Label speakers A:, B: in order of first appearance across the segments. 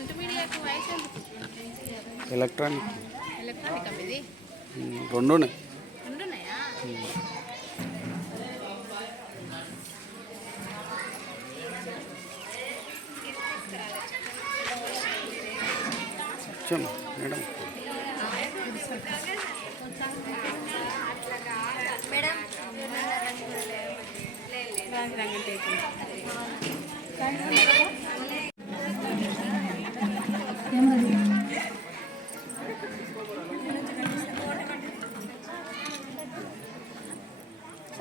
A: వయసు ఎంత?
B: ఎలక్ట్రానిక్
A: ఇది ఉండున్నాయా
B: వచ్చాను మేడం.
A: రాజు రంగం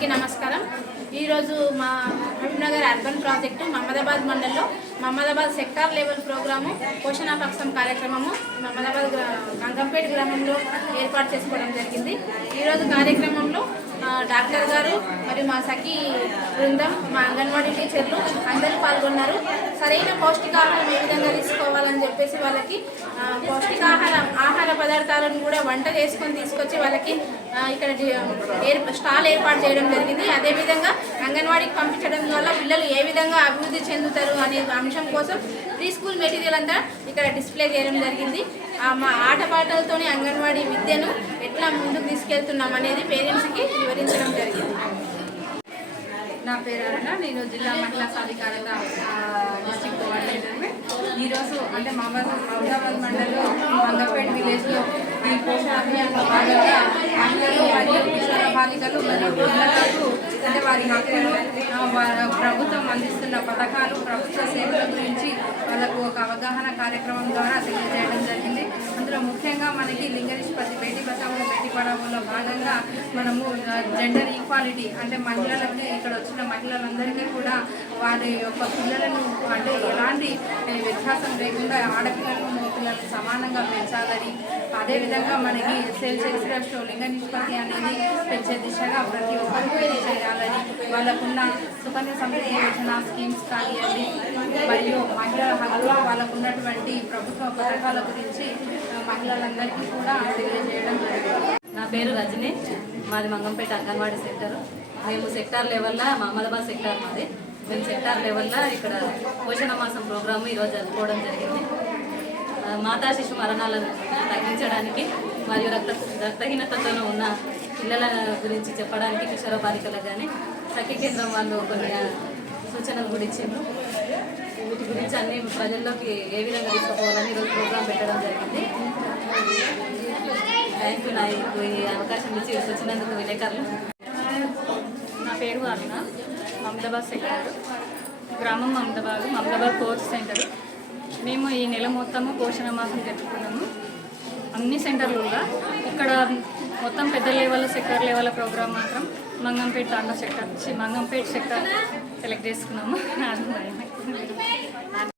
A: అందరికీ నమస్కారం. ఈరోజు మా మహబూబ్నగర్ అర్బన్ ప్రాజెక్టు మహమ్మదాబాద్ మండల్లో మహమ్మదాబాద్ సెక్టార్ లెవెల్ ప్రోగ్రాము పోషణాపక్షం కార్యక్రమము మహమ్మదాబాద్ గ్రా- గంగంపేట గ్రామంలో ఏర్పాటు చేసుకోవడం జరిగింది. ఈరోజు కార్యక్రమం డాక్టర్ గారు మరియు మా సఖి బృందం మా అంగన్వాడీ టీచర్లు అందరూ పాల్గొన్నారు. సరైన పౌష్టికాహారం ఏ విధంగా తీసుకోవాలని చెప్పేసి వాళ్ళకి పౌష్టికాహారం ఆహార పదార్థాలను కూడా వంట చేసుకొని తీసుకొచ్చి వాళ్ళకి ఇక్కడ స్టాల్ ఏర్పాటు చేయడం జరిగింది. అదేవిధంగా అంగన్వాడీకి పంపించడం వల్ల పిల్లలు ఏ విధంగా అభివృద్ధి చెందుతారు అనే అంశం కోసం ప్రీ స్కూల్ మెటీరియల్ అంతా ఇక్కడ డిస్ప్లే చేయడం జరిగింది. మా ఆటపాటలతోనే అంగన్వాడీ విద్యను ఎట్లా ముందుకు తీసుకెళ్తున్నాం అనేది పేరెంట్స్కి వివరించడం జరిగింది.
C: నా పేరు అరుణ. నేను జిల్లా మహిళా సాధికారత డిస్ట్రిక్ట్ కోఆర్డినేటర్ని. ఈరోజు అంటే మామూలు మహబాద్ మండలం మంగపేట విలేజ్లో ఈ పోషణ భాగంగా మహిళలు మరియు కిషోర బాలికలు మరియు పిల్లలకు అంటే వారి హక్కులు ప్రభుత్వం అందిస్తున్న పథకాలు ప్రభుత్వ సేవల గురించి వాళ్ళకు ఒక అవగాహన కార్యక్రమం ద్వారా తెలియజేస్తారు జరిగింది ముఖ్యంగా మనకి లింగనిష్పతి బేటీ బచావో బేటీ పడావోలో భాగంగా మనము జెండర్ ఈక్వాలిటీ అంటే మహిళలకి ఇక్కడ వచ్చిన మహిళలందరికీ కూడా వారి యొక్క పిల్లలను అంటే ఎలాంటి వ్యత్యాసం లేకుండా ఆడపిల్లలను మగపిల్లలను సమానంగా పెంచాలని అదేవిధంగా మనకి సెల్ రేషియో లింగ నిష్పత్తి అనేది పెంచే దిశగా ప్రతి ఒక్కరు చేయాలని వాళ్ళకున్న సుకన్య సమృద్ధి యోజన స్కీమ్స్ కానివ్వండి మరియు మహిళల హక్కులు వాళ్ళకు ఉన్నటువంటి ప్రభుత్వ పథకాల గురించి మహిళలందరికీ కూడా తెలియజేయడం జరిగింది.
D: నా పేరు రజని. మాది మంగంపేట అంగన్వాడీ సెక్టర్. మేము సెక్టార్ లెవెల్లో మహమ్మదాబాద్ సెక్టార్ మాది. మేము సెక్టార్ లెవెల్లో ఇక్కడ పోషణ మాసం ప్రోగ్రాము ఈరోజు జరుపుకోవడం జరిగింది. మాతా శిశు మరణాలను తగ్గించడానికి మరియు రక్త రక్తహీనతతో ఉన్న పిల్లల గురించి చెప్పడానికి కిషోర బాలికలకు కానీ సఖీ కేంద్రం వాళ్ళు కొన్ని సూచనలు కూడా ఇచ్చిండ్రు. వీటి గురించి అన్ని ప్రజల్లోకి ఏ విధంగా తీసుకుపోవాలని ఈరోజు ప్రోగ్రాం పెట్టడం జరిగింది. థ్యాంక్ యూ నాకు ఈ అవకాశం ఇచ్చి వచ్చినందుకు విలేకరులు.
E: నా పేరు అరుణ మమదాబాద్ సెక్టర్ గ్రామం మమదాబాద్ మమదాబాద్ కోర్స్ సెంటర్. మేము ఈ నెల మొత్తము పోషణ మాసం జరుపుకున్నాము. అన్ని సెంటర్లుగా ఇక్కడ మొత్తం పెద్ద లెవెల్ సెక్టర్ లెవెల్ ప్రోగ్రామ్ మాత్రం మంగంపేట తాండా సెక్టర్ మంగంపేట సెక్టర్ సెలెక్ట్ చేసుకున్నాము.